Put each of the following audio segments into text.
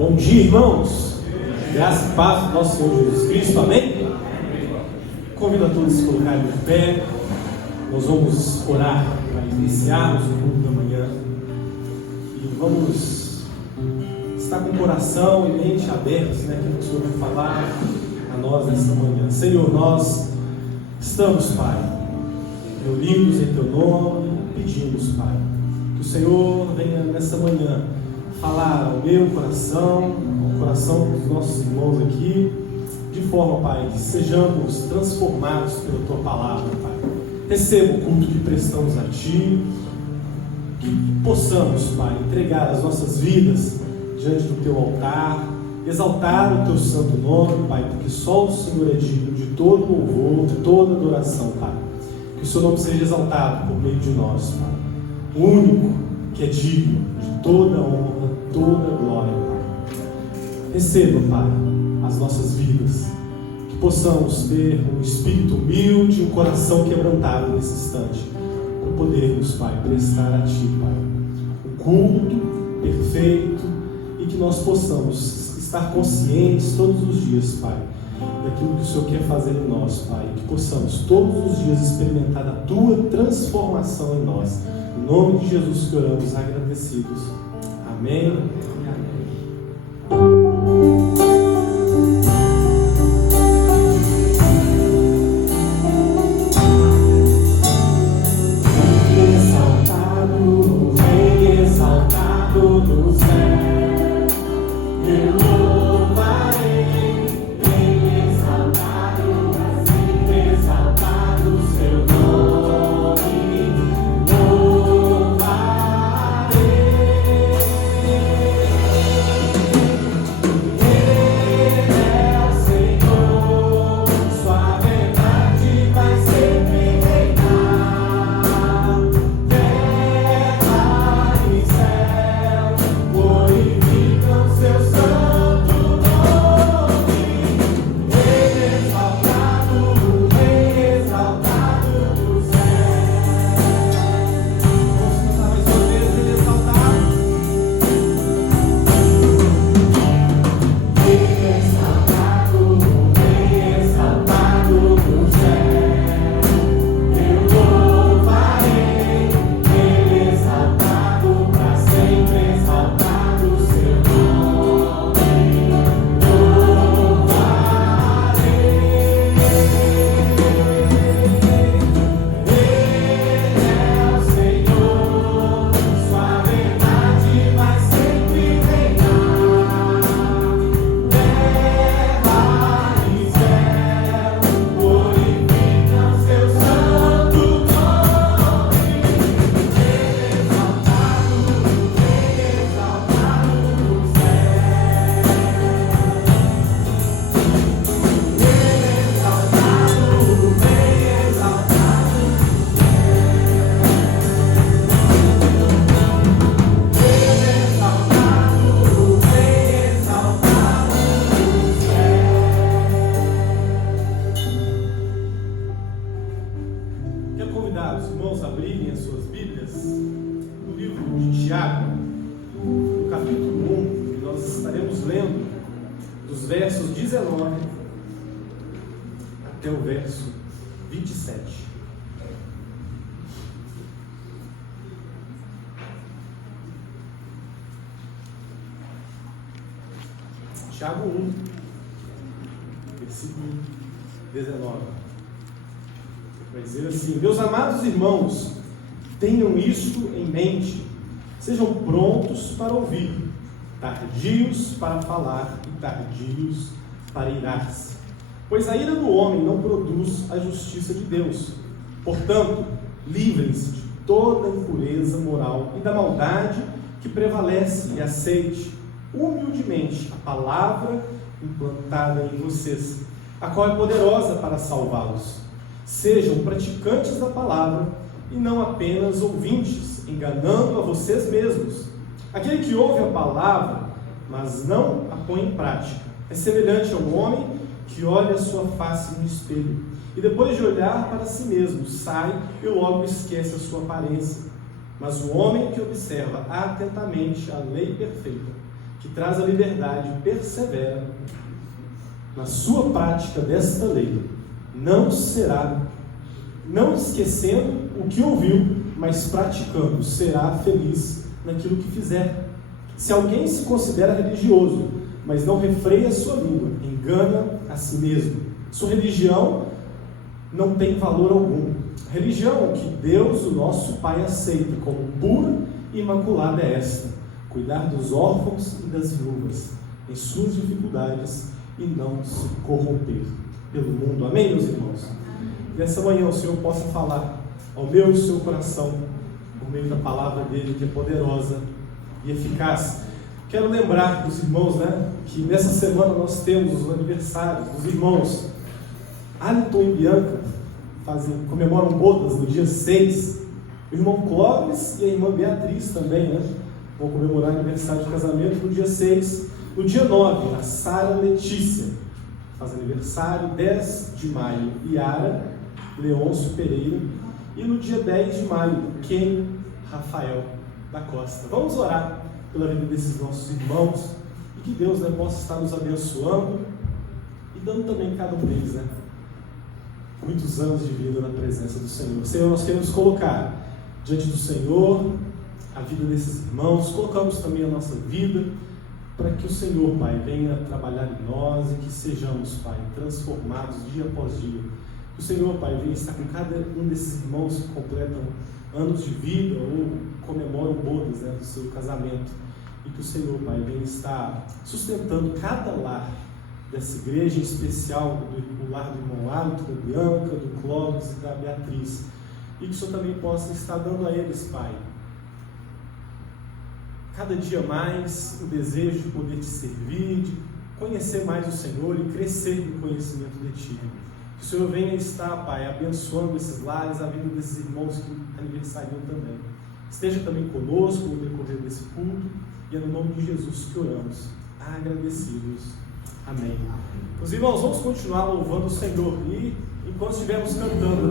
Bom dia, irmãos. Graça e paz do nosso Senhor Jesus Cristo. Amém? Convido a todos a se colocarem de pé. Nós vamos orar para iniciarmos o culto da manhã. E vamos estar com o coração e mente abertos, aquilo que o Senhor vai falar a nós nesta manhã. Senhor, nós estamos, Pai, reunidos em Teu nome, pedimos, Pai, que o Senhor venha nessa manhã falar ao meu coração, ao coração dos nossos irmãos aqui, de forma, Pai, que sejamos transformados pela Tua palavra, Pai. Receba o culto que prestamos a Ti, que possamos, Pai, entregar as nossas vidas diante do Teu altar, exaltar o Teu santo nome, Pai, porque só o Senhor é digno de todo louvor, de toda adoração, Pai. Que o Seu nome seja exaltado por meio de nós, Pai. O único que é digno de toda honra, toda glória, Pai. Receba, Pai, as nossas vidas, que possamos ter um espírito humilde, um coração quebrantado nesse instante, para podermos, Pai, prestar a Ti, Pai, um culto perfeito, e que nós possamos estar conscientes todos os dias, Pai, daquilo que o Senhor quer fazer em nós, Pai, que possamos todos os dias experimentar a Tua transformação em nós. Em nome de Jesus que oramos agradecidos. Amém. Tiago 1, versículo 19. Vai dizer assim: meus amados irmãos, tenham isto em mente, sejam prontos para ouvir, tardios para falar e tardios para irar-se, pois a ira do homem não produz a justiça de Deus. Portanto, livrem-se de toda impureza moral e da maldade que prevalece, e aceite humildemente a palavra implantada em vocês, a qual é poderosa para salvá-los. Sejam praticantes da palavra e não apenas ouvintes, enganando a vocês mesmos. Aquele que ouve a palavra, mas não a põe em prática, é semelhante ao homem que olha a sua face no espelho e depois de olhar para si mesmo, sai e logo esquece a sua aparência. Mas o homem que observa atentamente a lei perfeita, que traz a liberdade, persevera na sua prática desta lei, não esquecendo o que ouviu, mas praticando, será feliz naquilo que fizer. Se alguém se considera religioso, mas não refreia a sua língua, engana a si mesmo. Sua religião não tem valor algum. A religião que Deus, o nosso Pai, aceita como pura e imaculada é esta: cuidar dos órfãos e das viúvas em suas dificuldades e não se corromper pelo mundo. Amém, meus irmãos? Nessa manhã o Senhor possa falar ao meu e ao seu coração por meio da palavra dele, que é poderosa e eficaz. Quero lembrar dos irmãos, que nessa semana nós temos os aniversários dos irmãos Aliton e Bianca, comemoram bodas no dia 6. O irmão Clóvis e a irmã Beatriz também, vão comemorar aniversário de casamento no dia 6. No dia 9, a Sara Letícia faz aniversário, 10 de maio, Yara Leôncio Pereira. E no dia 10 de maio, Ken Rafael da Costa. Vamos orar pela vida desses nossos irmãos e que Deus possa estar nos abençoando e dando também a cada um deles muitos anos de vida na presença do Senhor. Senhor, nós queremos colocar diante do Senhor a vida desses irmãos, colocamos também a nossa vida, para que o Senhor, Pai, venha trabalhar em nós e que sejamos, Pai, transformados dia após dia. Que o Senhor, Pai, venha estar com cada um desses irmãos que completam anos de vida ou comemoram bodas do seu casamento. E que o Senhor, Pai, venha estar sustentando cada lar dessa igreja, em especial do lar do irmão Aliton, da Bianca, do Clóvis e da Beatriz. E que o Senhor também possa estar dando a eles, Pai, cada dia mais o desejo de poder te servir, de conhecer mais o Senhor e crescer no conhecimento de Ti. Que o Senhor venha estar, Pai, abençoando esses lares, a vida desses irmãos que aniversariam também. Esteja também conosco no decorrer desse culto, e é no nome de Jesus que oramos, agradecidos. Amém. Os irmãos, vamos continuar louvando o Senhor, e enquanto estivermos cantando,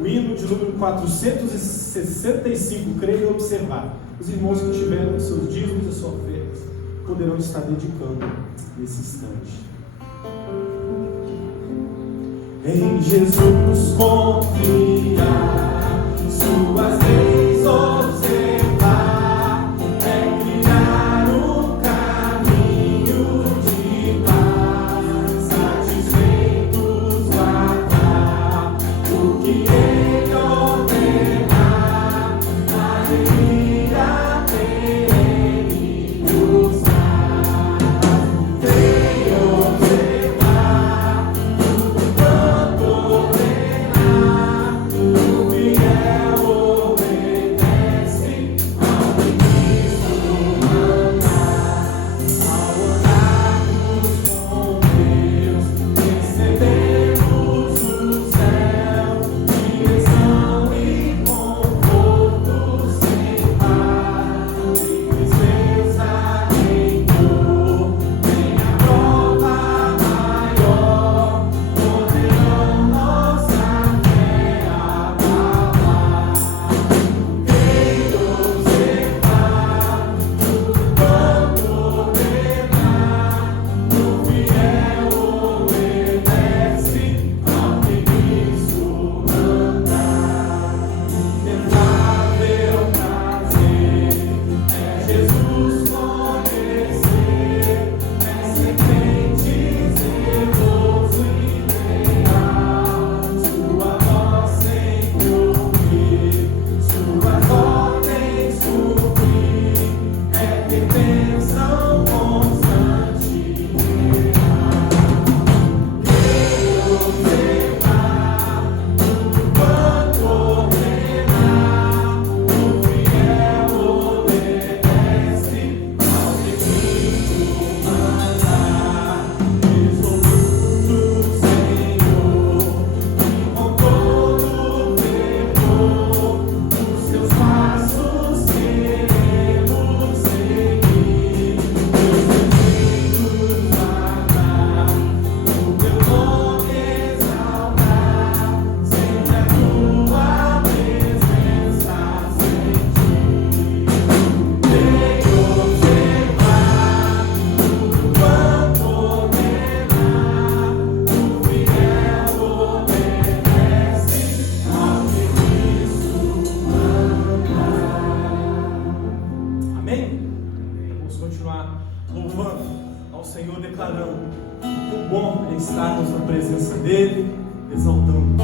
o hino de número 465, creio e observar, os irmãos que tiveram seus dízimos e suas ofertas poderão estar dedicando nesse instante. Em Jesus confiar, suas leis observar, é criar um caminho de paz, satisfeitos guardar o que Ele ordenar, alegria perene buscar, creio observar, tudo quanto ordenar, o fiel continuar louvando ao Senhor, declarando quão bom é estarmos na presença dEle, exaltando.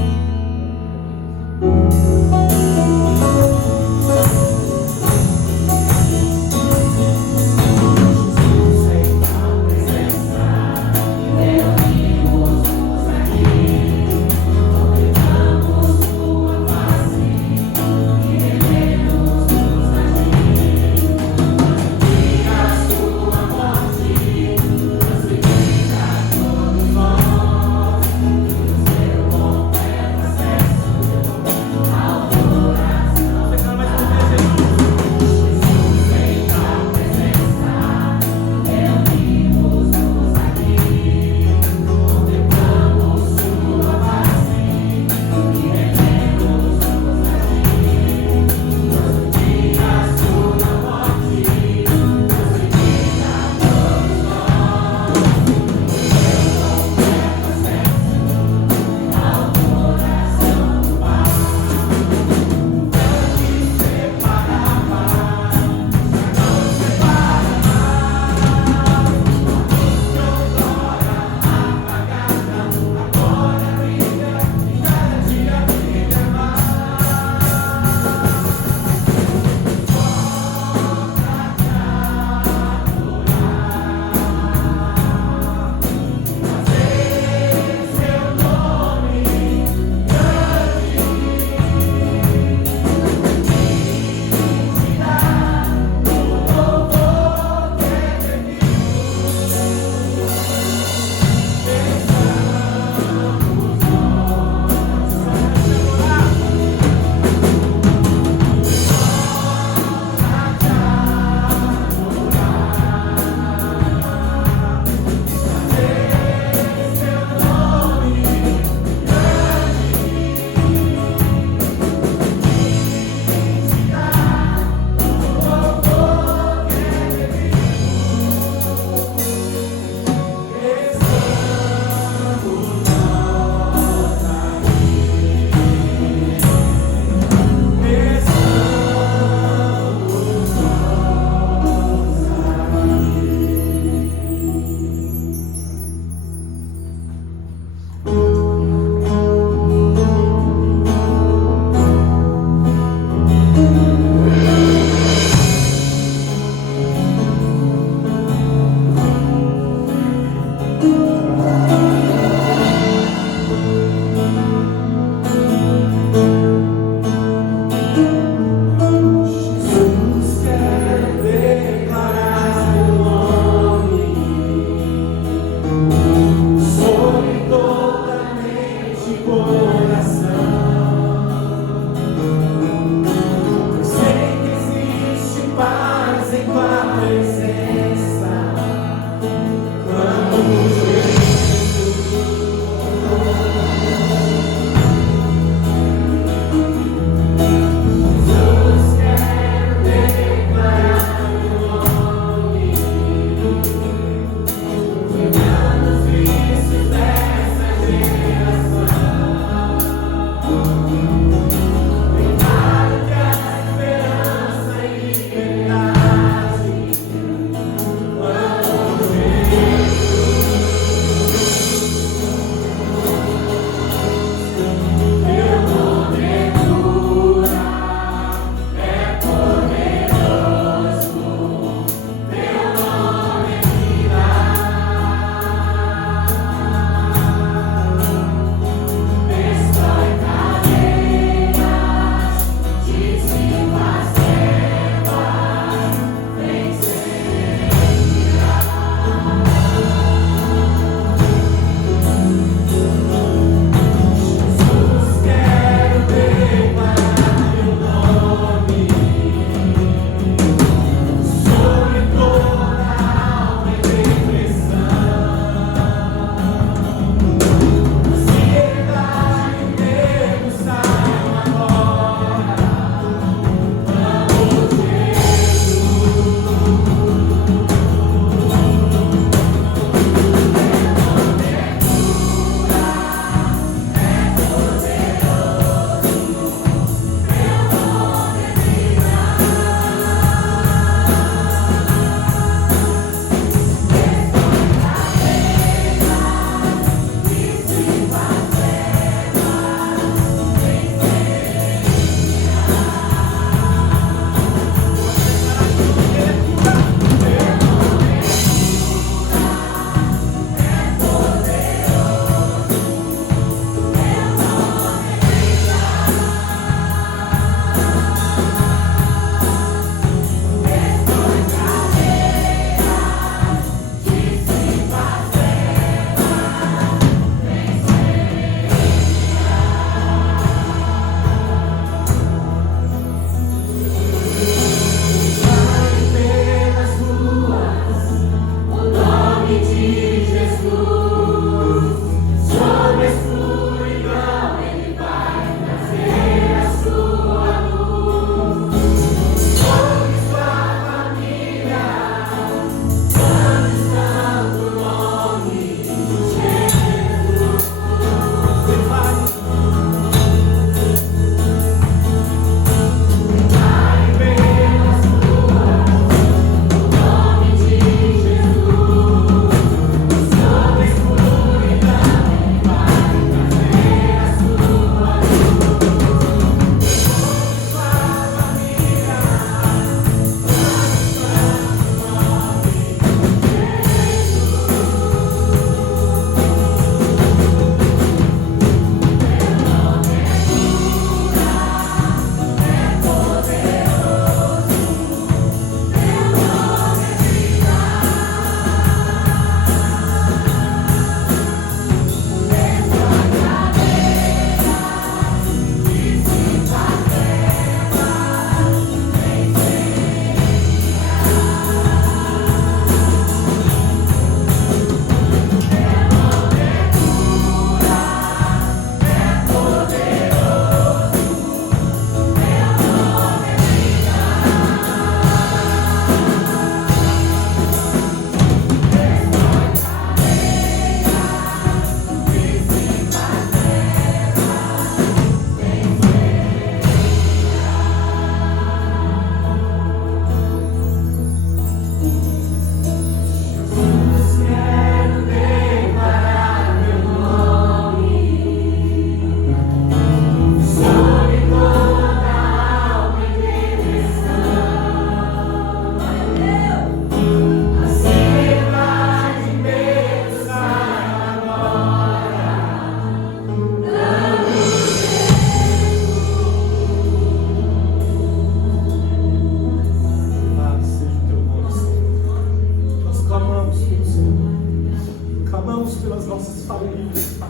as nossas famílias, Pai.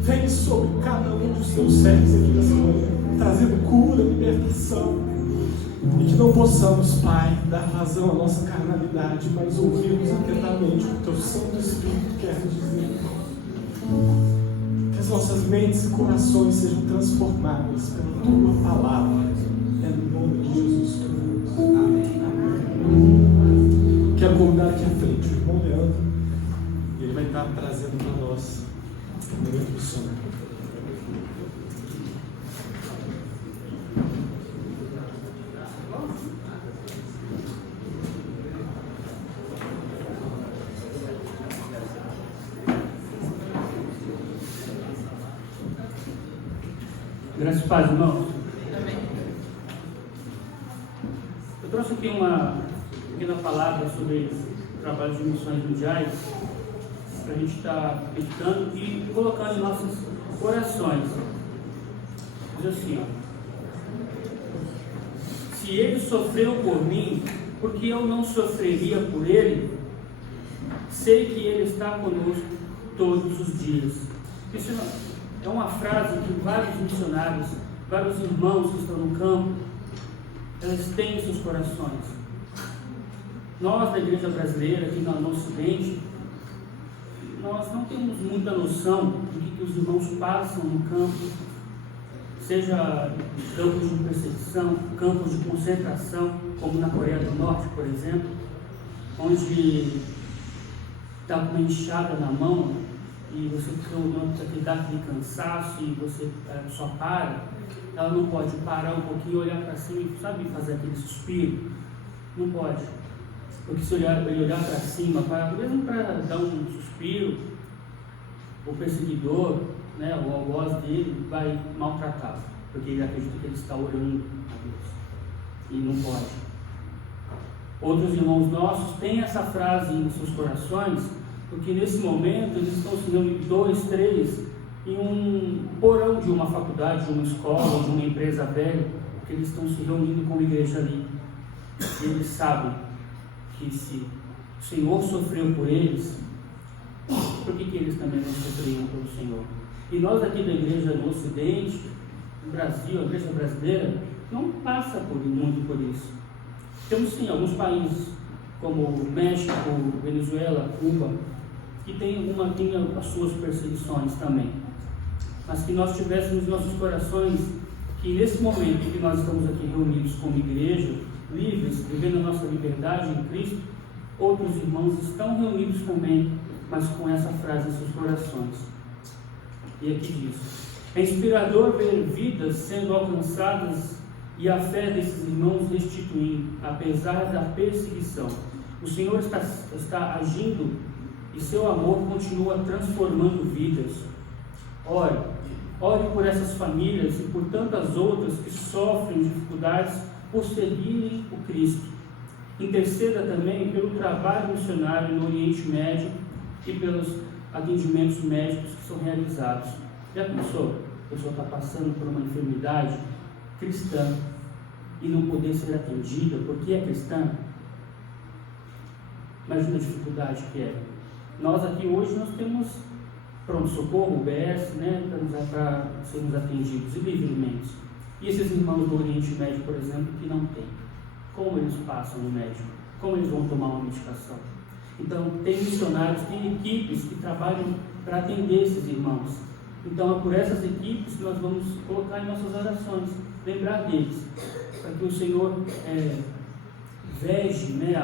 Vem sobre cada um dos teus servos aqui nessa manhã, trazendo cura, libertação. E que não possamos, Pai, dar razão à nossa carnalidade, mas ouvirmos atentamente o que o Teu Santo Espírito quer nos dizer. Que as nossas mentes e corações sejam transformadas pela Tua palavra. É no nome de Jesus que oramos. Amém. Quero convidar aqui à frente o irmão Leandro, e ele vai estar trazendo para nós o momento do som. Graças a Deus, irmãos. Eu trouxe aqui uma pequena palavra sobre o trabalho de missões mundiais, para a gente estar meditando e colocando em nossas orações. Diz assim, ó: se ele sofreu por mim, por que eu não sofreria por ele? Sei que ele está conosco todos os dias. Isso é uma frase que vários missionários, vários irmãos que estão no campo, eles têm em seus corações. Nós, da igreja brasileira, aqui no Ocidente, nós não temos muita noção do que os irmãos passam no campo, seja campos de perseguição, campos de concentração, como na Coreia do Norte, por exemplo, onde está com uma enxada na mão, e você dá aquele cansaço e você só para. Ela não pode parar um pouquinho, olhar para cima e, sabe, fazer aquele suspiro. Não pode. Porque se ele olhar para cima, mesmo para dar um suspiro, o perseguidor, né, o algoz dele, vai maltratá-lo, porque ele acredita que ele está orando a Deus. E não pode. Outros irmãos nossos têm essa frase em seus corações, porque nesse momento eles estão se reunindo 2, 3 em um porão de uma faculdade, de uma escola, de uma empresa velha, porque eles estão se reunindo como igreja ali. E eles sabem que se o Senhor sofreu por eles, por que eles também não sofreriam pelo Senhor? E nós aqui da igreja do Ocidente, no Brasil, a igreja brasileira, não passa muito por isso. Temos sim alguns países, como México, Venezuela, Cuba, que tem as suas perseguições também, mas que nós tivéssemos em nossos corações que nesse momento em que nós estamos aqui reunidos como igreja, livres, vivendo a nossa liberdade em Cristo, outros irmãos estão reunidos também, mas com essa frase em seus corações. E aqui diz: é inspirador ver vidas sendo alcançadas e a fé desses irmãos restituindo, apesar da perseguição. O Senhor está agindo e seu amor continua transformando vidas. Ore por essas famílias e por tantas outras que sofrem dificuldades por seguirem o Cristo. Interceda também pelo trabalho missionário no Oriente Médio e pelos atendimentos médicos que são realizados. Já pensou? A pessoa está passando por uma enfermidade cristã e não poder ser atendida porque é cristã? Imagina a dificuldade que é. Nós aqui hoje nós temos pronto-socorro, UBS, né, para sermos atendidos livremente. E esses irmãos do Oriente Médio, por exemplo, que não têm. Como eles passam no médico? Como eles vão tomar uma medicação? Então, tem missionários, tem equipes que trabalham para atender esses irmãos. Então, é por essas equipes que nós vamos colocar em nossas orações, lembrar deles, para que o Senhor veje, né,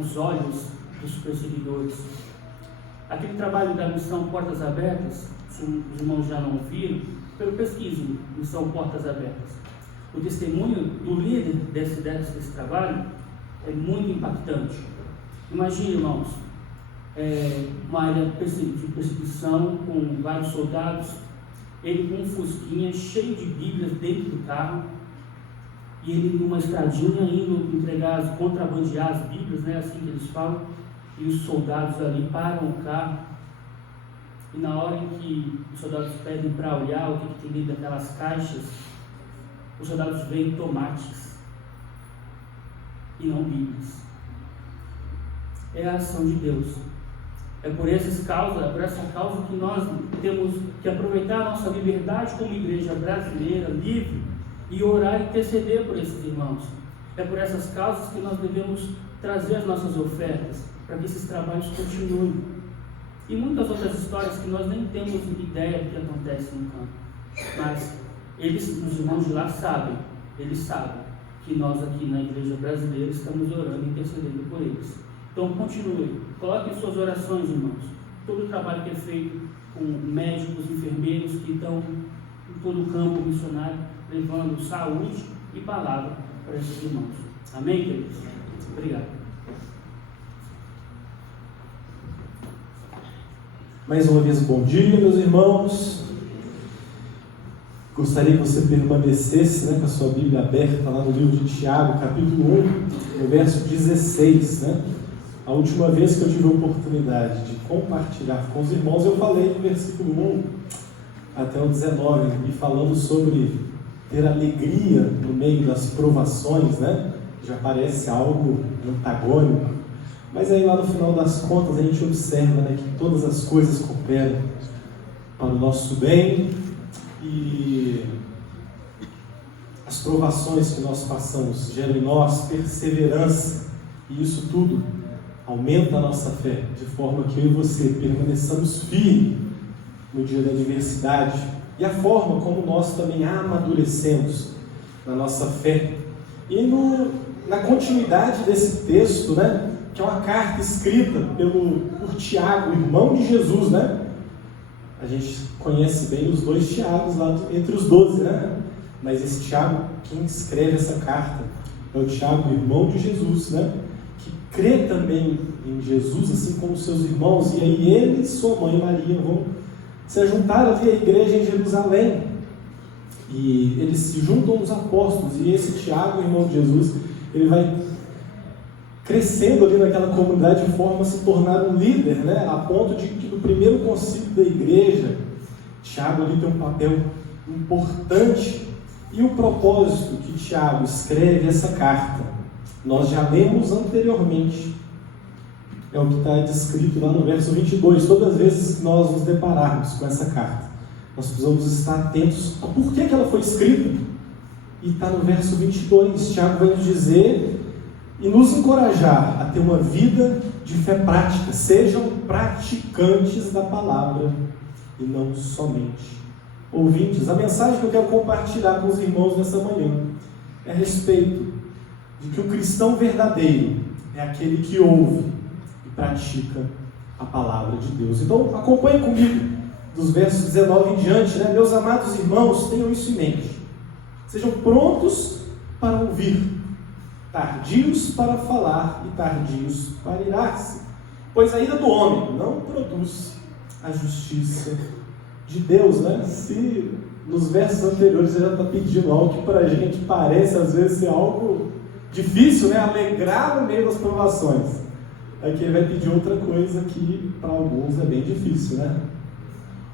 os olhos dos perseguidores. Aquele trabalho da missão Portas Abertas, se os irmãos já não viram, pesquise missão Portas Abertas. O testemunho do líder desse trabalho é muito impactante. Imagine, irmãos, uma área de perseguição com vários soldados, ele com um fusquinha cheio de bíblias dentro do carro, e ele numa estradinha indo contrabandear as bíblias, né, assim que eles falam, e os soldados ali param o carro, e na hora em que os soldados pedem para olhar o que tem dentro daquelas caixas, os soldados veem tomates e não bíblias. É a ação de Deus. É por essa causa que nós temos que aproveitar a nossa liberdade como igreja brasileira, livre, e orar e interceder por esses irmãos. É por essas causas que nós devemos trazer as nossas ofertas, para que esses trabalhos continuem. E muitas outras histórias que nós nem temos ideia do que acontece no campo. Mas os irmãos de lá sabem, eles sabem que nós aqui na igreja brasileira estamos orando e intercedendo por eles. Então continue, coloquem suas orações, irmãos. Todo o trabalho que é feito com médicos, enfermeiros que estão em todo o campo missionário, levando saúde e palavra para esses irmãos. Amém, queridos? Obrigado. Mais uma vez, bom dia, meus irmãos. Gostaria que você permanecesse, com a sua Bíblia aberta lá no livro de Tiago, capítulo 1, no verso 16. A última vez que eu tive a oportunidade de compartilhar com os irmãos, eu falei do versículo 1 até o 19, e falando sobre ter alegria no meio das provações, já parece algo antagônico, mas aí lá no final das contas a gente observa que todas as coisas cooperam para o nosso bem, e as provações que nós passamos geram em nós perseverança, e isso tudo aumenta a nossa fé, de forma que eu e você permaneçamos firmes no dia da adversidade, e a forma como nós também amadurecemos na nossa fé. E na continuidade desse texto, que é uma carta escrita por Tiago, irmão de Jesus, a gente conhece bem os dois Tiagos lá entre os 12, mas esse Tiago, quem escreve essa carta, é o Tiago, irmão de Jesus, que crê também em Jesus, assim como seus irmãos, e aí ele e sua mãe Maria vão se juntaram ali à igreja em Jerusalém, e eles se juntam aos apóstolos, e esse Tiago, irmão de Jesus, ele vai crescendo ali naquela comunidade de forma a se tornar um líder, a ponto de que no primeiro concílio da igreja, Tiago ali tem um papel importante, e o propósito que Tiago escreve essa carta, nós já lemos anteriormente, é o que está descrito lá no verso 22. Todas as vezes que nós nos depararmos com essa carta, nós precisamos estar atentos a por que ela foi escrita. E está no verso 22, Tiago vai nos dizer e nos encorajar a ter uma vida de fé prática. Sejam praticantes da palavra e não somente ouvintes. A mensagem que eu quero compartilhar com os irmãos nessa manhã é a respeito de que o cristão verdadeiro é aquele que ouve pratica a palavra de Deus. Então acompanhe comigo dos versos 19 em diante, Meus amados irmãos, tenham isso em mente. Sejam prontos para ouvir, tardios para falar e tardios para irar-se, pois a ira do homem não produz a justiça de Deus. Se nos versos anteriores ele já está pedindo algo que para a gente parece às vezes ser algo difícil, alegrar no meio das provações, aqui ele vai pedir outra coisa que para alguns é bem difícil,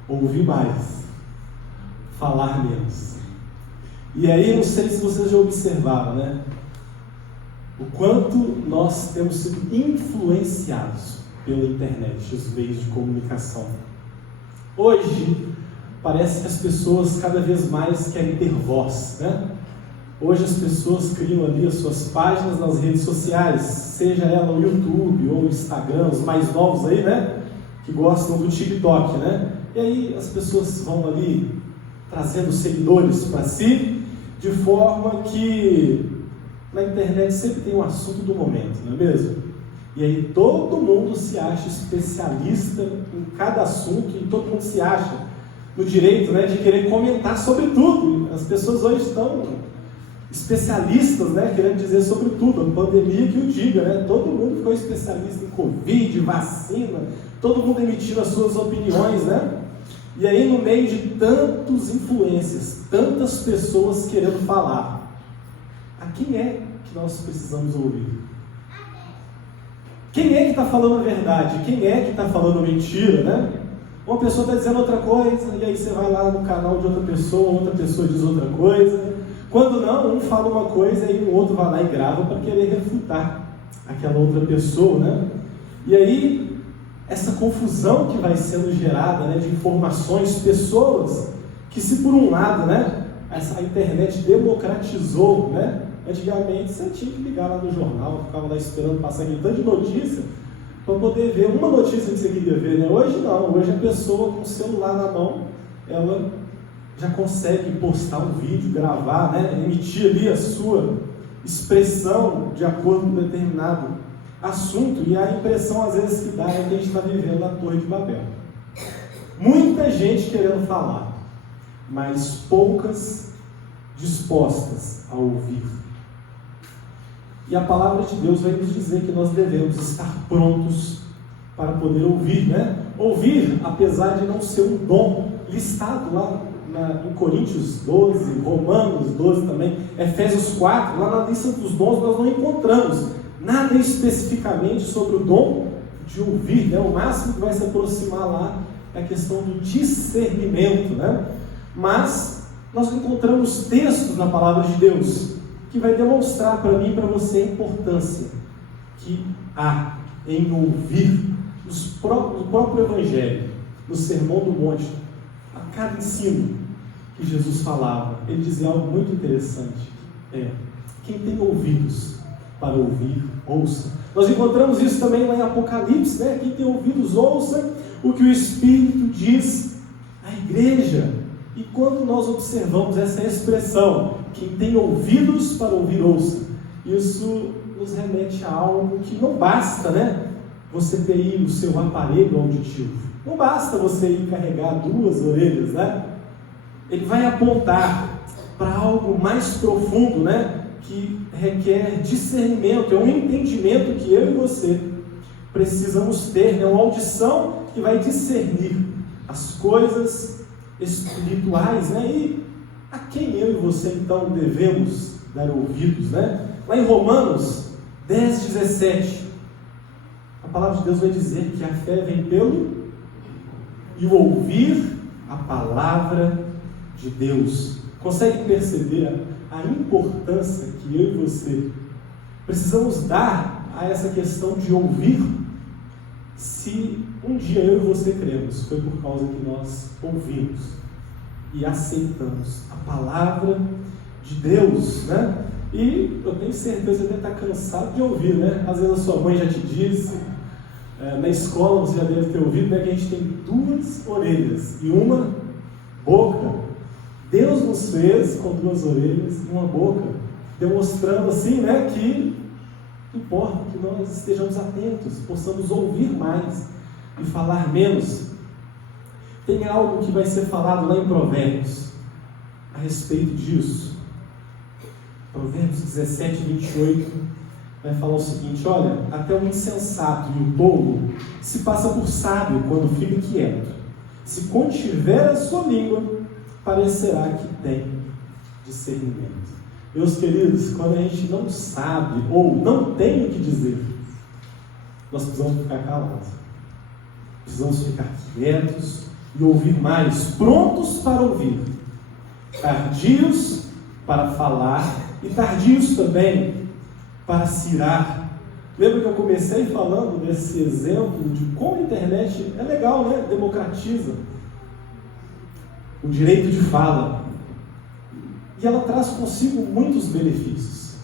ouvir mais, falar menos. E aí, não sei se vocês já observaram, o quanto nós temos sido influenciados pela internet, os meios de comunicação. Hoje, parece que as pessoas cada vez mais querem ter voz, Hoje as pessoas criam ali as suas páginas nas redes sociais, seja ela o YouTube ou o Instagram, os mais novos aí, que gostam do TikTok, E aí as pessoas vão ali trazendo seguidores para si, de forma que na internet sempre tem um assunto do momento, não é mesmo? E aí todo mundo se acha especialista em cada assunto, e todo mundo se acha no direito, de querer comentar sobre tudo. As pessoas hoje estão especialistas, querendo dizer sobre tudo, a pandemia que o diga, todo mundo ficou especialista em Covid, vacina, todo mundo emitindo as suas opiniões, E aí, no meio de tantos influências, tantas pessoas querendo falar, a quem é que nós precisamos ouvir? Quem é que está falando a verdade? Quem é que está falando mentira, Uma pessoa está dizendo outra coisa, e aí você vai lá no canal de outra pessoa diz outra coisa. Quando não, um fala uma coisa e o outro vai lá e grava para querer refutar aquela outra pessoa, E aí, essa confusão que vai sendo gerada, né, de informações, pessoas que, se por um lado, né, essa internet democratizou, né, antigamente você tinha que ligar lá no jornal, ficava lá esperando passar aquele tanto de notícia para poder ver uma notícia que você queria ver, né? Hoje não, hoje a pessoa com o celular na mão, ela já consegue postar um vídeo, gravar, né, emitir ali a sua expressão de acordo com um determinado assunto, e a impressão às vezes que dá é que a gente está vivendo na Torre de Babel. Muita gente querendo falar, mas poucas dispostas a ouvir. E a palavra de Deus vai nos dizer que nós devemos estar prontos para poder ouvir, né? Ouvir, apesar de não ser um dom listado lá em Coríntios 12, Romanos 12 também, Efésios 4, lá na lista dos dons nós não encontramos nada especificamente sobre o dom de ouvir, né? O máximo que vai se aproximar lá é a questão do discernimento, né? Mas nós encontramos textos na palavra de Deus que vai demonstrar para mim e para você a importância que há em ouvir no próprio Evangelho, no Sermão do Monte, a cada ensino que Jesus falava. Ele dizia algo muito interessante: quem tem ouvidos para ouvir, ouça. Nós encontramos isso também lá em Apocalipse, né? Quem tem ouvidos, ouça o que o Espírito diz à igreja. E quando nós observamos essa expressão, quem tem ouvidos para ouvir, ouça, isso nos remete a algo que não basta, né? Você ter aí o seu aparelho auditivo. Não basta você ir carregar 2 orelhas, né? Ele vai apontar para algo mais profundo, né? Que requer discernimento, é um entendimento que eu e você precisamos ter, né? Uma audição que vai discernir as coisas espirituais, né? E a quem eu e você então devemos dar ouvidos, né? Lá em Romanos 10, 17, a palavra de Deus vai dizer que a fé vem pelo e o ouvir a palavra de Deus. Consegue perceber a importância que eu e você precisamos dar a essa questão de ouvir? Se um dia eu e você cremos, foi por causa que nós ouvimos e aceitamos a palavra de Deus, né? E eu tenho certeza que você deve estar cansado de ouvir, né? Às vezes a sua mãe já te disse, na escola você já deve ter ouvido, né, que a gente tem 2 orelhas e uma boca. Deus nos fez com 2 orelhas e uma boca, demonstrando assim, né, que importa que nós estejamos atentos, possamos ouvir mais e falar menos. Tem algo que vai ser falado lá em Provérbios a respeito disso. Provérbios 17, 28 vai falar o seguinte: olha, até o insensato e o tolo se passa por sábio quando fica quieto. Se contiver a sua língua, parecerá que tem discernimento. Meus queridos, quando a gente não sabe ou não tem o que dizer, nós precisamos ficar calados. Precisamos ficar quietos e ouvir mais, prontos para ouvir, tardios para falar e tardios também para cirar. Lembra que eu comecei falando desse exemplo de como a internet é legal, né? Democratiza o direito de fala. E ela traz consigo muitos benefícios.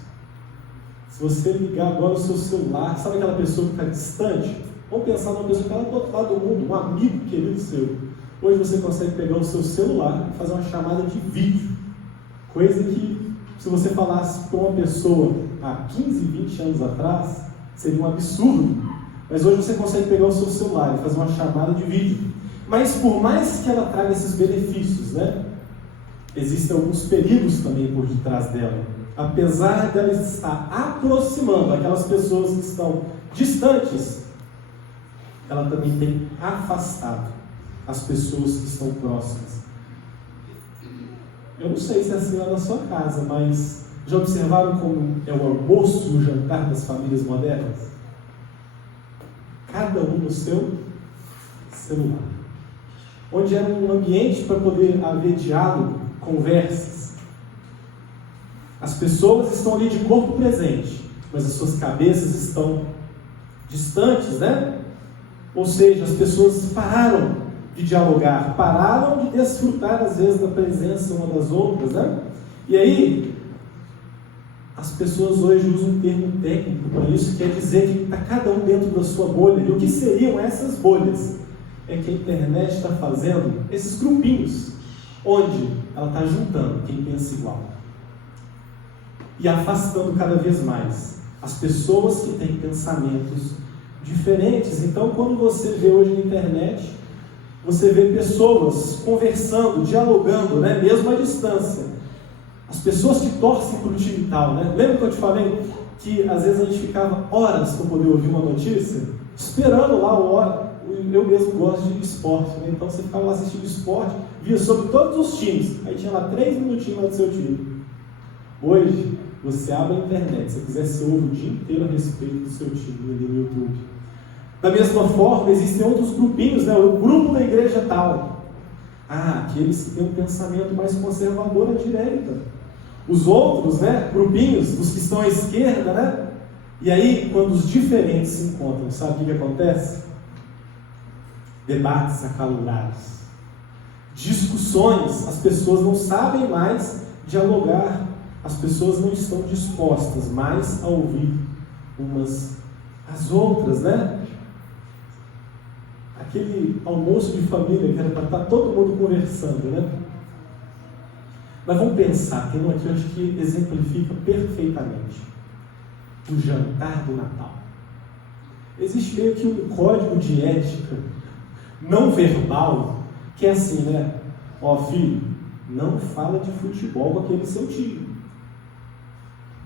Se você ligar agora o seu celular, sabe aquela pessoa que está distante? Vamos pensar numa pessoa que está do outro lado do mundo, um amigo querido seu. Hoje você consegue pegar o seu celular e fazer uma chamada de vídeo. Coisa que, se você falasse com uma pessoa há 15, 20 anos atrás, seria um absurdo. Mas hoje você consegue pegar o seu celular e fazer uma chamada de vídeo. Mas por mais que ela traga esses benefícios, né, existem alguns perigos também por detrás dela. Apesar dela estar aproximando aquelas pessoas que estão distantes, ela também tem afastado as pessoas que estão próximas. Eu não sei se é assim lá na sua casa, mas já observaram como é o almoço e o jantar das famílias modernas? Cada um no seu celular. Onde era um ambiente para poder haver diálogo, conversas. As pessoas estão ali de corpo presente, mas as suas cabeças estão distantes, né? Ou seja, as pessoas pararam de dialogar, pararam de desfrutar às vezes da presença uma das outras, né? E aí, as pessoas hoje usam um termo técnico para isso, quer dizer que está cada um dentro da sua bolha. E o que seriam essas bolhas? É que a internet está fazendo esses grupinhos, onde ela está juntando quem pensa igual e afastando cada vez mais as pessoas que têm pensamentos diferentes. Então, quando você vê hoje na internet, você vê pessoas conversando, dialogando, né? Mesmo à distância. As pessoas que torcem para o time tal, né? Lembra que eu te falei que às vezes a gente ficava horas para poder ouvir uma notícia, esperando lá o hora. Eu mesmo gosto de esporte, né? Então você ficava lá assistindo esporte, via sobre todos os times, aí tinha lá 3 minutinhos lá do seu time. Hoje, você abre a internet, se você quiser, você ouve o dia inteiro a respeito do seu time ali no YouTube. Da mesma forma, existem outros grupinhos, né? O grupo da igreja tal. Aqueles que têm um pensamento mais conservador à direita. Os outros, né? Grupinhos, os que estão à esquerda, né? E aí, quando os diferentes se encontram, sabe o que acontece? Debates acalorados. Discussões, as pessoas não sabem mais dialogar. As pessoas não estão dispostas mais a ouvir umas às outras, né? Aquele almoço de família que era para estar todo mundo conversando, né? Mas vamos pensar, tem um aqui eu acho que exemplifica perfeitamente o jantar do Natal. Existe meio que um código de ética não verbal que é assim, né? Ó, filho, não fala de futebol com aquele seu tio.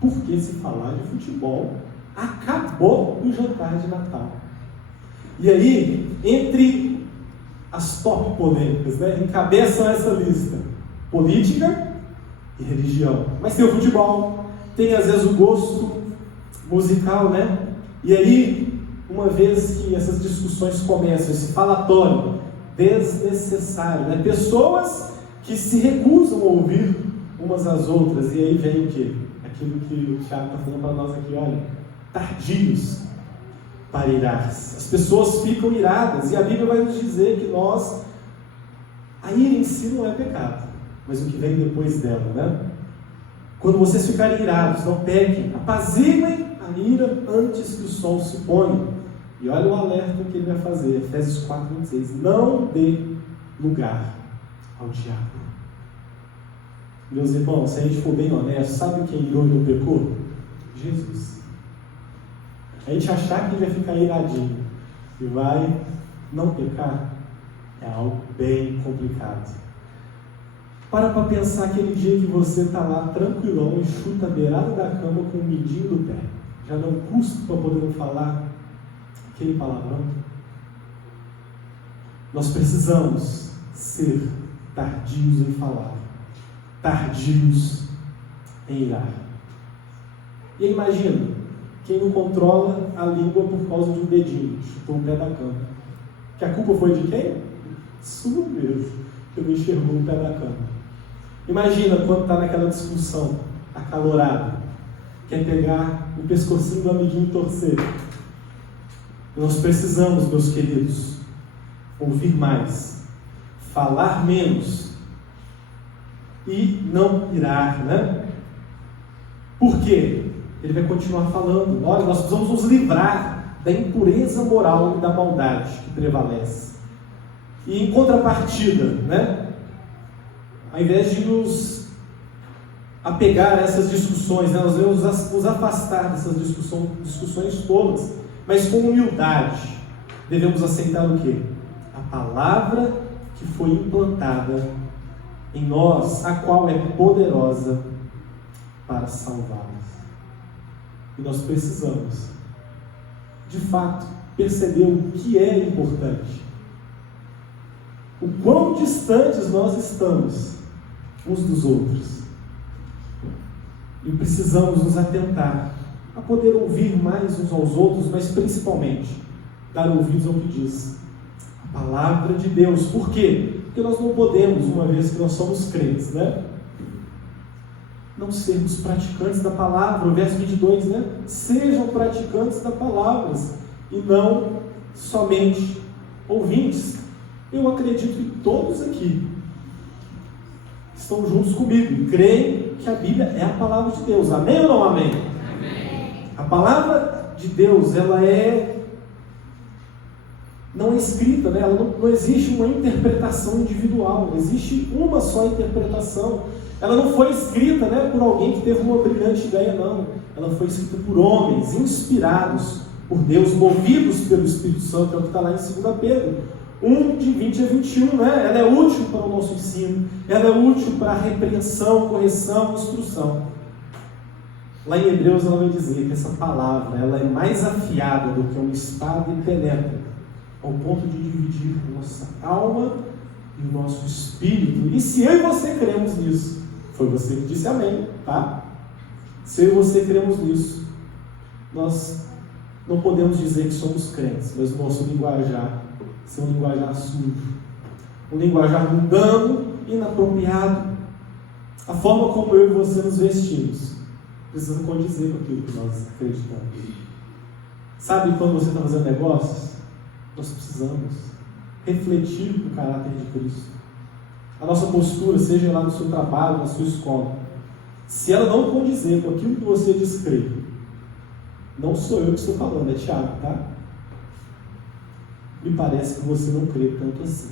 Porque se falar de futebol, acabou o jantar de Natal. E aí, entre as top polêmicas, né, encabeçam essa lista: política e religião. Mas tem o futebol, tem às vezes o gosto musical, né? E aí, uma vez que essas discussões começam, esse falatório desnecessário, né? Pessoas que se recusam a ouvir umas às outras, e aí vem o quê? Aquilo que o Thiago está falando para nós aqui, olha, tardios para irar-se. As pessoas ficam iradas, e a Bíblia vai nos dizer que a ira em si não é pecado, mas o que vem depois dela, né? Quando vocês ficarem irados, não pequem, apaziguem a ira antes que o sol se ponha. E olha o alerta que ele vai fazer, Efésios 4:26, não dê lugar ao diabo. Meus irmãos, se a gente for bem honesto, sabe quem irou e não pecou? Jesus. A gente achar que vai ficar iradinho e vai não pecar é algo bem complicado. Para pensar aquele dia que você está lá tranquilão e chuta a beirada da cama com o midinho do pé. Já não custa para poder não falar aquele palavrão. Nós precisamos ser tardios em falar, tardios em irar. E aí, imagina, quem não controla a língua por causa de um dedinho, chutou o pé da cama. Que a culpa foi de quem? Sua mesmo, que não enxergou o pé da cama. Imagina quando está naquela discussão acalorada, quer pegar o pescocinho do amiguinho e torcer. Nós precisamos, meus queridos, ouvir mais, falar menos e não irar, né? Por quê? Ele vai continuar falando. Olha, nós precisamos nos livrar da impureza moral e da maldade que prevalece. E em contrapartida, né? Ao invés de nos apegar a essas discussões, né, nós devemos nos afastar dessas discussões todas, mas com humildade. Devemos aceitar o quê? A palavra que foi implantada em nós, a qual é poderosa para salvá-nos. E nós precisamos, de fato, perceber o que é importante. O quão distantes nós estamos uns dos outros. E precisamos nos atentar a poder ouvir mais uns aos outros, mas principalmente dar ouvidos ao que diz a palavra de Deus. Por quê? Porque nós não podemos, uma vez que nós somos crentes, né, não sermos praticantes da palavra. O verso 22, né? Sejam praticantes da palavra e não somente ouvintes. Eu acredito que todos aqui estão juntos comigo e creem que a Bíblia é a palavra de Deus. Amém ou não amém? Amém. A palavra de Deus, ela não é escrita, né? Ela não existe uma interpretação individual, existe uma só interpretação. Ela não foi escrita, né, por alguém que teve uma brilhante ideia, não. Ela foi escrita por homens inspirados por Deus, movidos pelo Espírito Santo, é o que está lá em 2 Pedro 1, de 20 a 21, né? Ela é útil para o nosso ensino, ela é útil para a repreensão, correção, instrução. Lá em Hebreus ela vai dizer que essa palavra, ela é mais afiada do que uma espada e penetra, ao ponto de dividir a nossa alma e o nosso espírito. E se eu e você cremos nisso, foi você que disse amém, tá? Se eu e você cremos nisso, nós não podemos dizer que somos crentes, mas o nosso linguajar ser um linguajar sujo, um linguajar mundano, inapropriado. A forma como eu e você nos vestimos precisa condizer com aquilo que nós acreditamos. Sabe quando você está fazendo negócios? Nós precisamos refletir o caráter de Cristo. A nossa postura, seja lá no seu trabalho, na sua escola, se ela não condizer com aquilo que você diz crer, não sou eu que estou falando, é Tiago, tá? Me parece que você não crê tanto assim.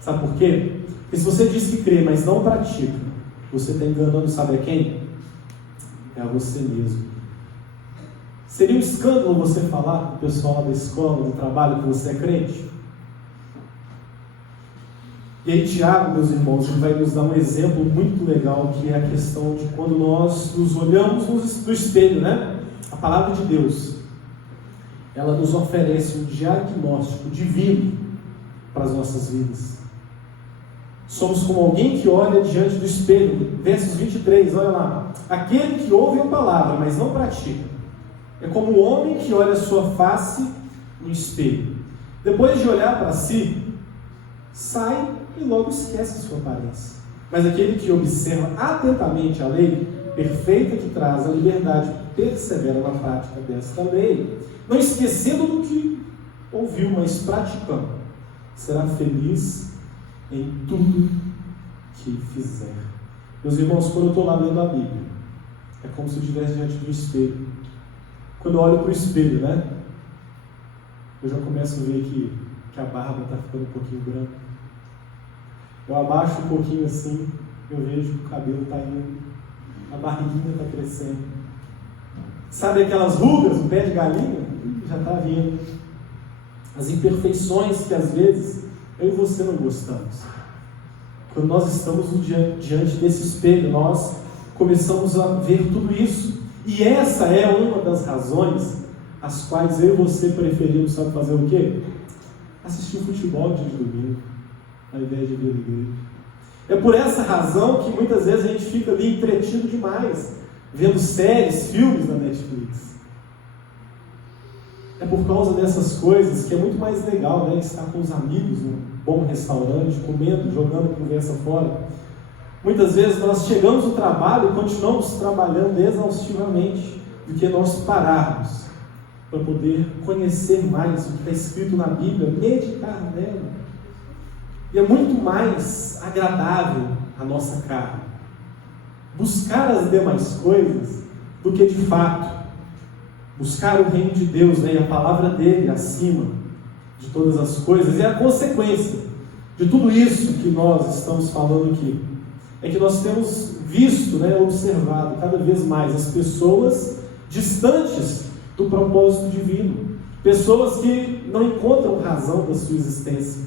Sabe por quê? Porque se você diz que crê, mas não pratica, você está enganando, sabe a quem? É a você mesmo. Seria um escândalo você falar para o pessoal da escola, do trabalho, que você é crente? E aí Tiago, meus irmãos, ele vai nos dar um exemplo muito legal, que é a questão de quando nós nos olhamos no espelho, né? A palavra de Deus, ela nos oferece um diagnóstico divino para as nossas vidas. Somos como alguém que olha diante do espelho, versos 23, olha lá. Aquele que ouve a palavra, mas não pratica, é como o homem que olha a sua face no espelho. Depois de olhar para si, sai e logo esquece a sua aparência. Mas aquele que observa atentamente a lei perfeita que traz a liberdade, persevera na prática desta lei, não esquecendo do que ouviu, mas praticando, será feliz em tudo que fizer. Meus irmãos, quando eu estou lá lendo a Bíblia, é como se eu estivesse diante do espelho. Quando eu olho para o espelho, né, eu já começo a ver que a barba está ficando um pouquinho branca. Eu abaixo um pouquinho assim, eu vejo que o cabelo está indo, a barriguinha está crescendo. Sabe aquelas rugas no pé de galinha? Já está vindo. As imperfeições que às vezes eu e você não gostamos. Quando nós estamos diante desse espelho, nós começamos a ver tudo isso. E essa é uma das razões as quais eu e você preferimos, sabe fazer o quê? Assistir futebol dia de domingo, ao invés de vir à igreja. É por essa razão que muitas vezes a gente fica ali entretido demais, vendo séries, filmes na Netflix. É por causa dessas coisas que é muito mais legal, né, estar com os amigos num bom restaurante, comendo, jogando conversa fora. Muitas vezes nós chegamos no trabalho e continuamos trabalhando exaustivamente do que nós pararmos para poder conhecer mais o que está escrito na Bíblia, meditar nela. E é muito mais agradável a nossa carne buscar as demais coisas do que de fato buscar o reino de Deus, né, e a palavra dele acima de todas as coisas. E a consequência de tudo isso que nós estamos falando aqui é que nós temos visto, né, observado cada vez mais as pessoas distantes do propósito divino, pessoas que não encontram razão da sua existência,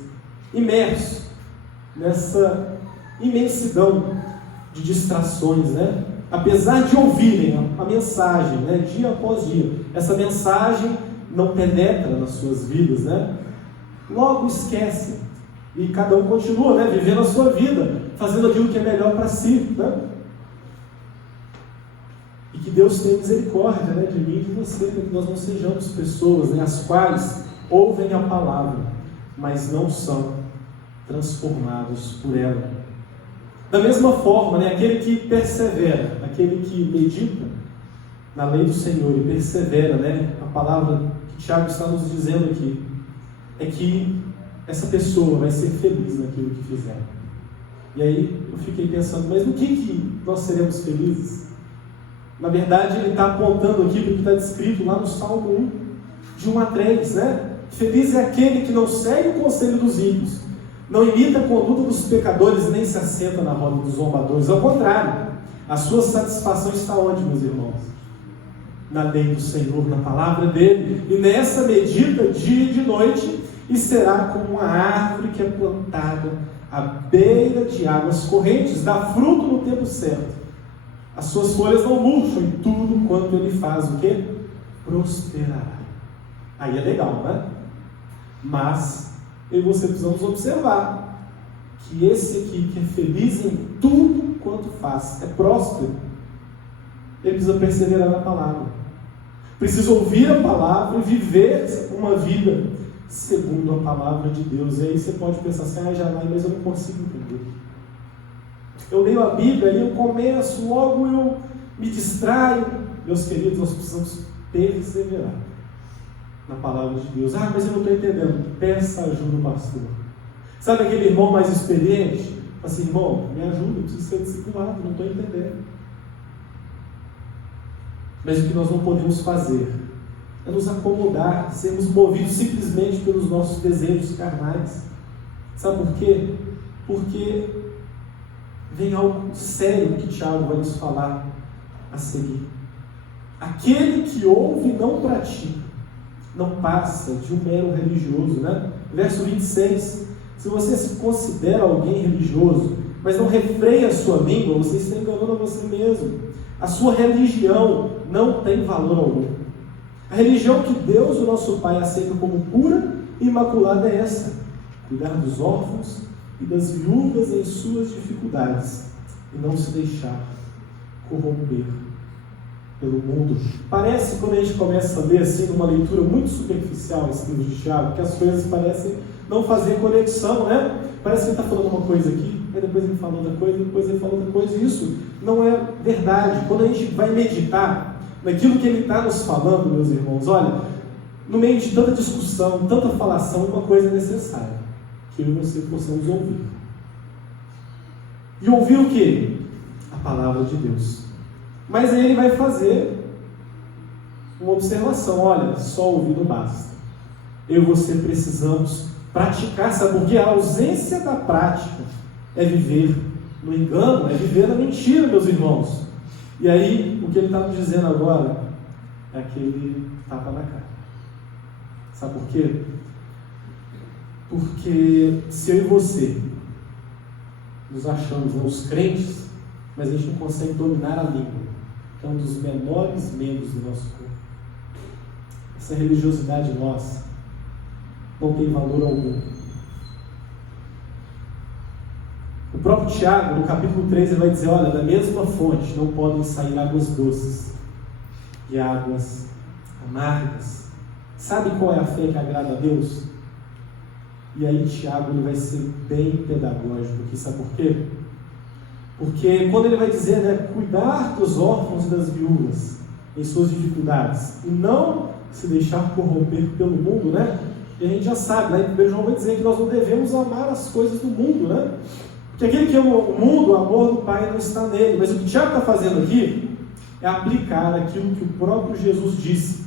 imersos nessa imensidão de distrações, né? Apesar de ouvirem a mensagem, né, dia após dia, essa mensagem não penetra nas suas vidas, né? Logo esquecem e cada um continua, né, vivendo a sua vida, fazendo aquilo que é melhor para si, né? E que Deus tenha misericórdia, né, de mim e de você, para que nós não sejamos pessoas, né, as quais ouvem a palavra, mas não são transformados por ela. Da mesma forma, né, aquele que persevera, aquele que medita na lei do Senhor e persevera, né, a palavra que Tiago está nos dizendo aqui, é que essa pessoa vai ser feliz naquilo que fizer. E aí eu fiquei pensando, mas no que nós seremos felizes? Na verdade, ele está apontando aqui para o que está descrito lá no Salmo 1, de 1 a 3, né? Feliz é aquele que não segue o conselho dos ímpios, não imita a conduta dos pecadores, nem se assenta na roda dos zombadores. Ao contrário, a sua satisfação está onde, meus irmãos? Na lei do Senhor, na palavra dele, e nessa medida dia e de noite, e será como uma árvore que é plantada à beira de águas correntes, dá fruto no tempo certo. As suas folhas não murcham, e tudo quanto ele faz, o quê? Prosperará. Aí é legal, né? Mas eu e você precisamos observar que esse aqui, que é feliz em tudo quanto faz, é próspero. Ele precisa perseverar na palavra, precisa ouvir a palavra e viver uma vida segundo a palavra de Deus. E aí você pode pensar assim, Janai, mas eu não consigo entender. Eu leio a Bíblia, ali eu começo, logo eu me distraio. Meus queridos, nós precisamos perseverar na palavra de Deus. Mas eu não estou entendendo. Peça ajuda do pastor. Sabe aquele irmão mais experiente? Fala assim, irmão, me ajuda, eu preciso ser discipulado, não estou entendendo. Mas o que nós não podemos fazer é nos acomodar, sermos movidos simplesmente pelos nossos desejos carnais. Sabe por quê? Porque vem algo sério que Tiago vai nos falar a seguir. Aquele que ouve e não pratica, não passa de um mero religioso, né? Verso 26, se você se considera alguém religioso, mas não refreia a sua língua, você está enganando a você mesmo. A sua religião não tem valor algum. A religião que Deus, o nosso Pai, aceita como pura e imaculada é essa: cuidar dos órfãos e das viúvas em suas dificuldades, e não se deixar corromper pelo mundo. Parece, quando a gente começa a ler assim, numa leitura muito superficial esse livro de Tiago, que as coisas parecem não fazer conexão, né? Parece que ele está falando uma coisa aqui, aí depois ele fala outra coisa, depois ele fala outra coisa, e isso não é verdade. Quando a gente vai meditar naquilo que ele está nos falando, meus irmãos, olha, no meio de tanta discussão, tanta falação, uma coisa é necessária: que eu e você possamos ouvir. E ouvir o quê? A palavra de Deus. Mas aí ele vai fazer uma observação: olha, só ouvir não basta. Eu e você precisamos praticar, sabe? Porque a ausência da prática é viver no engano, é viver na mentira, meus irmãos. E aí, o que ele está nos dizendo agora é aquele tapa na cara. Sabe por quê? Porque se eu e você nos achamos os crentes, mas a gente não consegue dominar a língua, que é um dos menores membros do nosso corpo, essa religiosidade nossa não tem valor algum. O próprio Tiago, no capítulo 3, ele vai dizer: olha, da mesma fonte não podem sair águas doces e águas amargas. Sabe qual é a fé que agrada a Deus? E aí Tiago, ele vai ser bem pedagógico aqui, sabe por quê? Porque quando ele vai dizer, né, cuidar dos órfãos e das viúvas em suas dificuldades, e não se deixar corromper pelo mundo, né? E a gente já sabe, né? Em 1 João vai dizer que nós não devemos amar as coisas do mundo, né? Porque aquele que ama o mundo, o amor do Pai não está nele. Mas o que o Tiago está fazendo aqui é aplicar aquilo que o próprio Jesus disse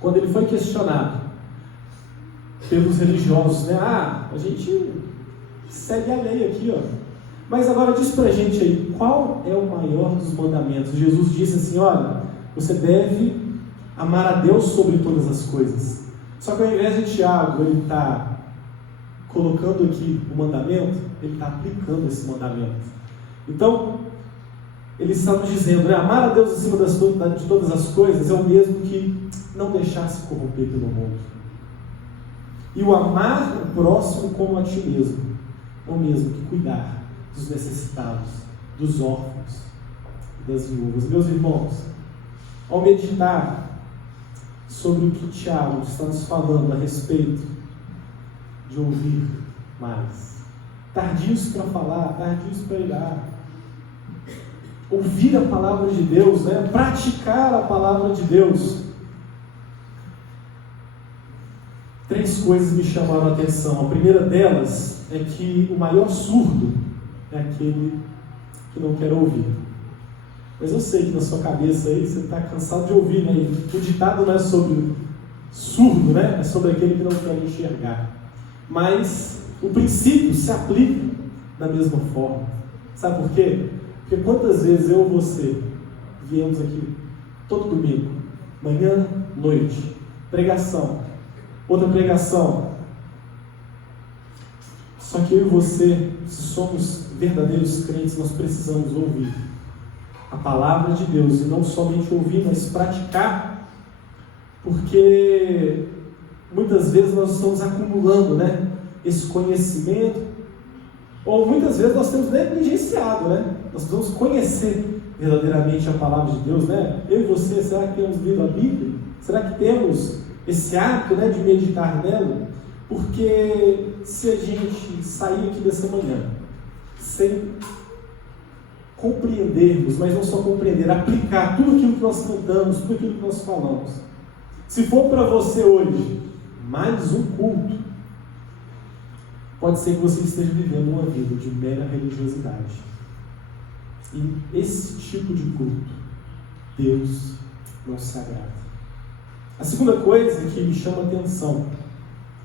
quando ele foi questionado pelos religiosos, né? A gente segue a lei aqui, ó. Mas agora diz pra gente aí, qual é o maior dos mandamentos? Jesus disse assim: olha, você deve amar a Deus sobre todas as coisas. Só que ao invés de Tiago, ele está colocando aqui o mandamento, ele está aplicando esse mandamento. Então, ele está nos dizendo, né, amar a Deus acima de todas as coisas é o mesmo que não deixar se corromper pelo mundo. E o amar o próximo como a ti mesmo é o mesmo que cuidar dos necessitados, dos órfãos e das viúvas. Meus irmãos, ao meditar sobre o que Tiago está nos falando a respeito de ouvir mais, tardios para falar, tardios para irar, ouvir a palavra de Deus, né? Praticar a palavra de Deus. 3 coisas me chamaram a atenção. A primeira delas é que o maior surdo é aquele que não quer ouvir. Mas eu sei que na sua cabeça aí você está cansado de ouvir, né? O ditado não é sobre surdo, né? É sobre aquele que não quer enxergar. Mas o princípio se aplica da mesma forma. Sabe por quê? Porque quantas vezes eu ou você viemos aqui todo domingo, manhã, noite, pregação, outra pregação. Só que eu e você, se somos verdadeiros crentes, nós precisamos ouvir a palavra de Deus, e não somente ouvir, mas praticar, porque muitas vezes nós estamos acumulando, né, esse conhecimento, ou muitas vezes nós temos negligenciado, né? Nós precisamos conhecer verdadeiramente a palavra de Deus, né? Eu e você, será que temos lido a Bíblia? Será que temos esse hábito, né, de meditar nela? Porque se a gente sair aqui dessa manhã sem compreendermos, mas não só compreender, aplicar tudo aquilo que nós cantamos, tudo aquilo que nós falamos, se for para você hoje mais um culto, pode ser que você esteja vivendo uma vida de mera religiosidade. E esse tipo de culto, Deus não se agrada. A segunda coisa que me chama a atenção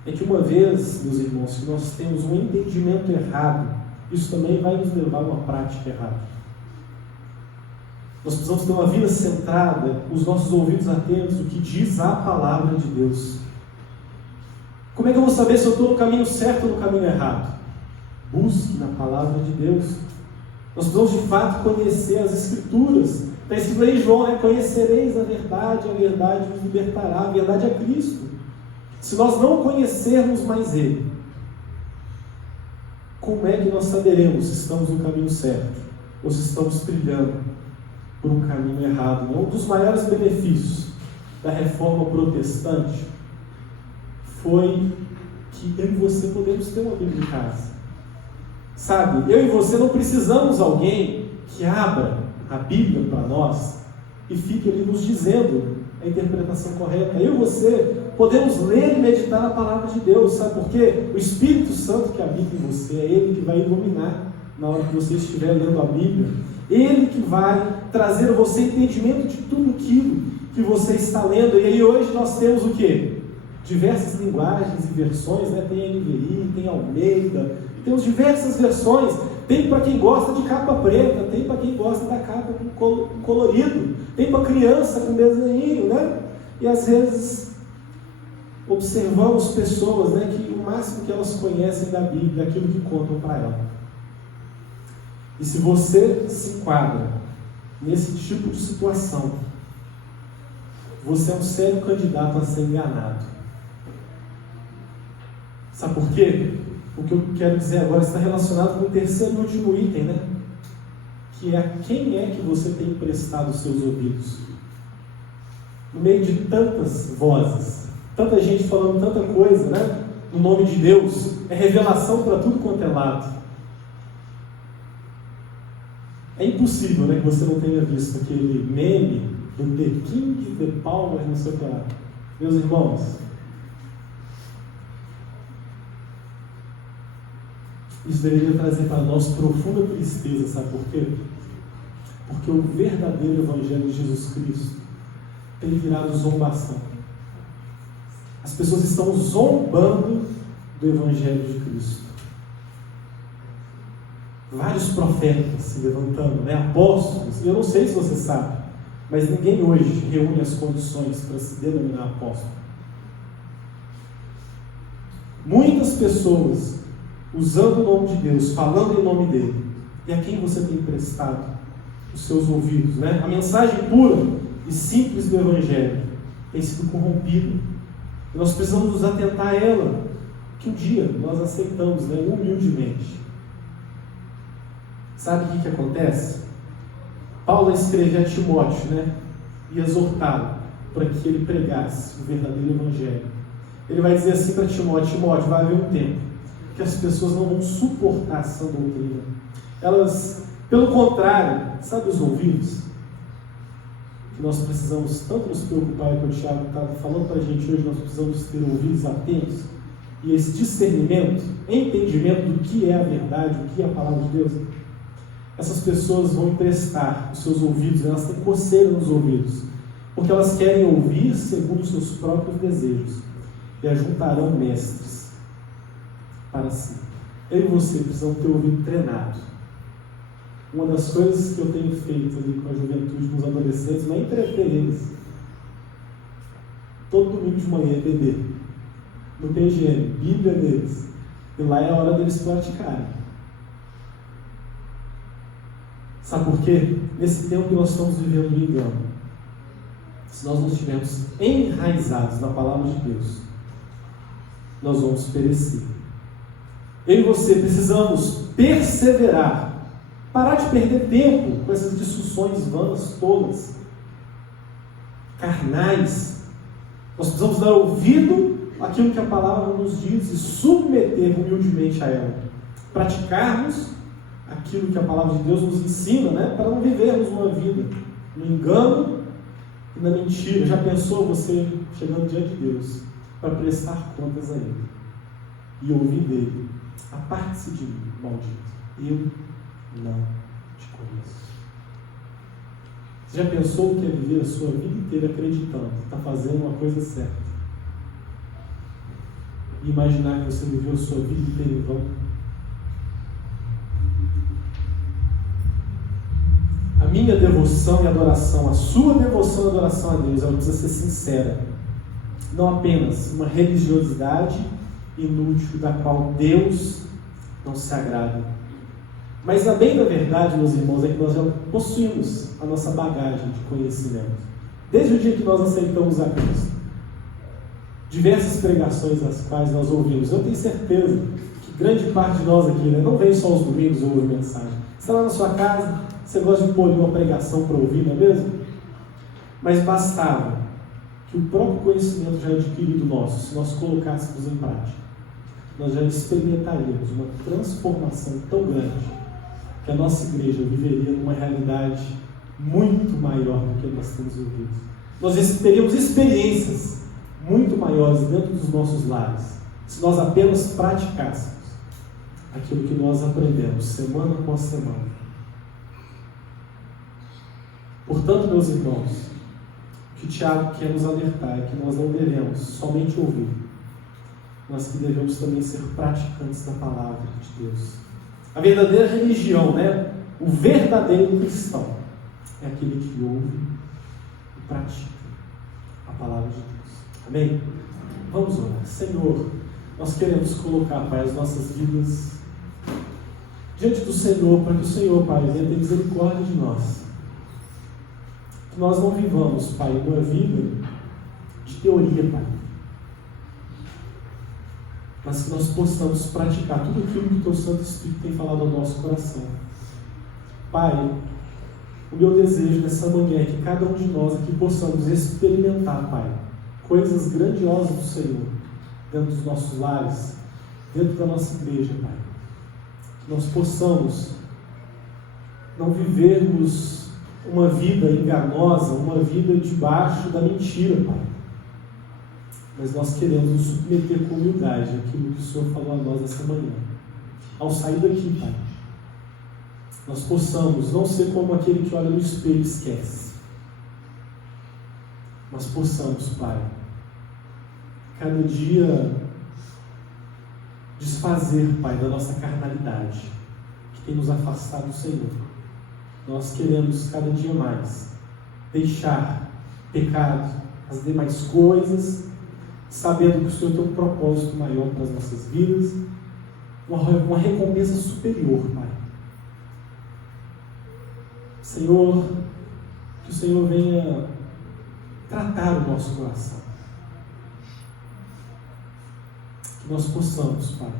é que uma vez, meus irmãos, que nós temos um entendimento errado, isso também vai nos levar a uma prática errada. Nós precisamos ter uma vida centrada, os nossos ouvidos atentos, o que diz a palavra de Deus. Como é que eu vou saber se eu estou no caminho certo ou no caminho errado? Busque na palavra de Deus. Nós precisamos de fato conhecer as Escrituras. Está escrito aí em João, né? Conhecereis a verdade vos libertará. A verdade é Cristo. Se nós não conhecermos mais Ele, como é que nós saberemos se estamos no caminho certo ou se estamos trilhando por um caminho errado? Um dos maiores benefícios da reforma protestante foi que eu e você podemos ter uma Bíblia em casa. Sabe, eu e você não precisamos de alguém que abra a Bíblia para nós e fique ali nos dizendo a interpretação correta. Eu e você podemos ler e meditar na palavra de Deus. Sabe por quê? O Espírito Santo que habita em você, é Ele que vai iluminar na hora que você estiver lendo a Bíblia. Ele que vai trazer a você entendimento de tudo aquilo que você está lendo. E aí hoje nós temos o quê? Diversas linguagens e versões, né? Tem NVI, tem Almeida, temos diversas versões. Tem para quem gosta de capa preta, tem para quem gosta da capa com colorido, tem para criança com desenho, né? E às vezes observamos pessoas, né, que o máximo que elas conhecem da Bíblia é aquilo que contam para ela. E se você se enquadra nesse tipo de situação, você é um sério candidato a ser enganado. Sabe por quê? O que eu quero dizer agora está relacionado com o terceiro e último item, né? Que é a quem é que você tem emprestado os seus ouvidos. No meio de tantas vozes, tanta gente falando tanta coisa, né? No nome de Deus, é revelação para tudo quanto é lado. É impossível, né, que você não tenha visto aquele meme do The King, The Power, não sei o que lá. Meus irmãos, isso deveria trazer para nós profunda tristeza, sabe por quê? Porque o verdadeiro Evangelho de Jesus Cristo tem virado zombação. As pessoas estão zombando do Evangelho de Cristo. Vários profetas se levantando, né? Apóstolos, e eu não sei se você sabe, mas ninguém hoje reúne as condições para se denominar apóstolo. Muitas pessoas usando o nome de Deus, falando em nome dele. E a quem você tem emprestado os seus ouvidos, né? A mensagem pura e simples do Evangelho tem sido corrompida. E nós precisamos nos atentar a ela, que um dia nós aceitamos, né, humildemente. Sabe o que acontece? Paulo escreve a Timóteo, né, e exortá-lo para que ele pregasse o verdadeiro Evangelho. Ele vai dizer assim para Timóteo: Timóteo, vai haver um tempo que as pessoas não vão suportar essa doutrina. Elas, pelo contrário, sabe os ouvidos? que nós precisamos tanto nos preocupar, e que o Tiago está falando para a gente hoje, nós precisamos ter ouvidos atentos, e esse discernimento, entendimento do que é a verdade, o que é a palavra de Deus. Essas pessoas vão emprestar os seus ouvidos, elas têm coceira nos ouvidos, porque elas querem ouvir segundo os seus próprios desejos, e ajuntarão mestres para si. Eu e você precisamos ter o ouvido treinado. Uma das coisas que eu tenho feito ali com a juventude, com os adolescentes, não é entreter eles. Todo domingo de manhã é beber. No PGM, Bíblia deles. E lá é a hora deles praticarem. Sabe por quê? Nesse tempo que nós estamos vivendo no engano, se nós não estivermos enraizados na palavra de Deus, nós vamos perecer. Eu e você precisamos perseverar, parar de perder tempo com essas discussões vãs todas, carnais. Nós precisamos dar ouvido àquilo que a palavra nos diz e submeter humildemente a ela, praticarmos aquilo que a palavra de Deus nos ensina, né? Para não vivermos uma vida no engano e na mentira. Já pensou você chegando diante de Deus para prestar contas a Ele e ouvir dele: aparte-se de mim, maldito, eu não te conheço. Você já pensou que é viver a sua vida inteira acreditando que está fazendo uma coisa certa e imaginar que você viveu a sua vida inteira em vão? A minha devoção e adoração, a sua devoção e adoração a Deus, ela precisa ser sincera, não apenas uma religiosidade inútil da qual Deus não se agrada. Mas a bem da verdade, meus irmãos, é que nós já possuímos a nossa bagagem de conhecimento. Desde o dia que nós aceitamos a Cristo, diversas pregações das quais nós ouvimos. Eu tenho certeza que grande parte de nós aqui, né, não vem só os domingos ou ouvir mensagem. Você está lá na sua casa, você gosta de pôr uma pregação para ouvir, não é mesmo? Mas bastava que o próprio conhecimento já adquirido nosso, se nós colocássemos em prática, nós já experimentaríamos uma transformação tão grande que a nossa igreja viveria numa realidade muito maior do que nós temos vivido. Nós teríamos experiências muito maiores dentro dos nossos lares, se nós apenas praticássemos aquilo que nós aprendemos semana após semana. Portanto, meus irmãos, o que Tiago quer nos alertar é que nós não devemos somente ouvir, mas que devemos também ser praticantes da palavra de Deus. A verdadeira religião, né? O verdadeiro cristão é aquele que ouve e pratica a palavra de Deus. Amém? Vamos orar. Senhor, nós queremos colocar, Pai, as nossas vidas diante do Senhor, para que o Senhor, Pai, venha ter misericórdia de nós. Que nós não vivamos, Pai, uma vida de teoria, Pai, mas que nós possamos praticar tudo aquilo que o Teu Santo Espírito tem falado ao nosso coração. Pai, o meu desejo nessa manhã é que cada um de nós aqui possamos experimentar, Pai, coisas grandiosas do Senhor dentro dos nossos lares, dentro da nossa igreja, Pai. Que nós possamos não vivermos uma vida enganosa, uma vida debaixo da mentira, Pai. Mas nós queremos nos submeter com humildade àquilo que o Senhor falou a nós essa manhã. Ao sair daqui, Pai, nós possamos não ser como aquele que olha no espelho e esquece, mas possamos, Pai, cada dia desfazer, Pai, da nossa carnalidade que tem nos afastado do Senhor. Nós queremos cada dia mais deixar pecado, as demais coisas, sabendo que o Senhor tem um propósito maior para as nossas vidas, uma recompensa superior, Pai. Senhor, que o Senhor venha tratar o nosso coração. Que nós possamos, Pai,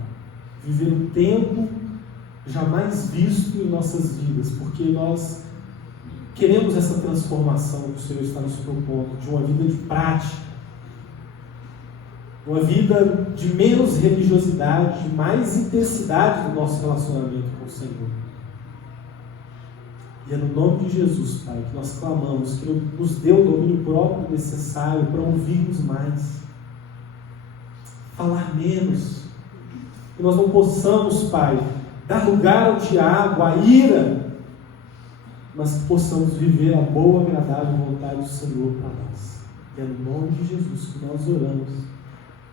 viver um tempo jamais visto em nossas vidas, porque nós queremos essa transformação que o Senhor está nos propondo, de uma vida de prática, uma vida de menos religiosidade, de mais intensidade do nosso relacionamento com o Senhor. E é no nome de Jesus, Pai, que nós clamamos, que nos dê o domínio próprio necessário para ouvirmos mais, falar menos, que nós não possamos, Pai, dar lugar ao diabo, à ira, mas que possamos viver a boa, agradável vontade do Senhor para nós. E é no nome de Jesus que nós oramos,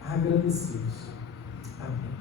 agradecidos. Amém.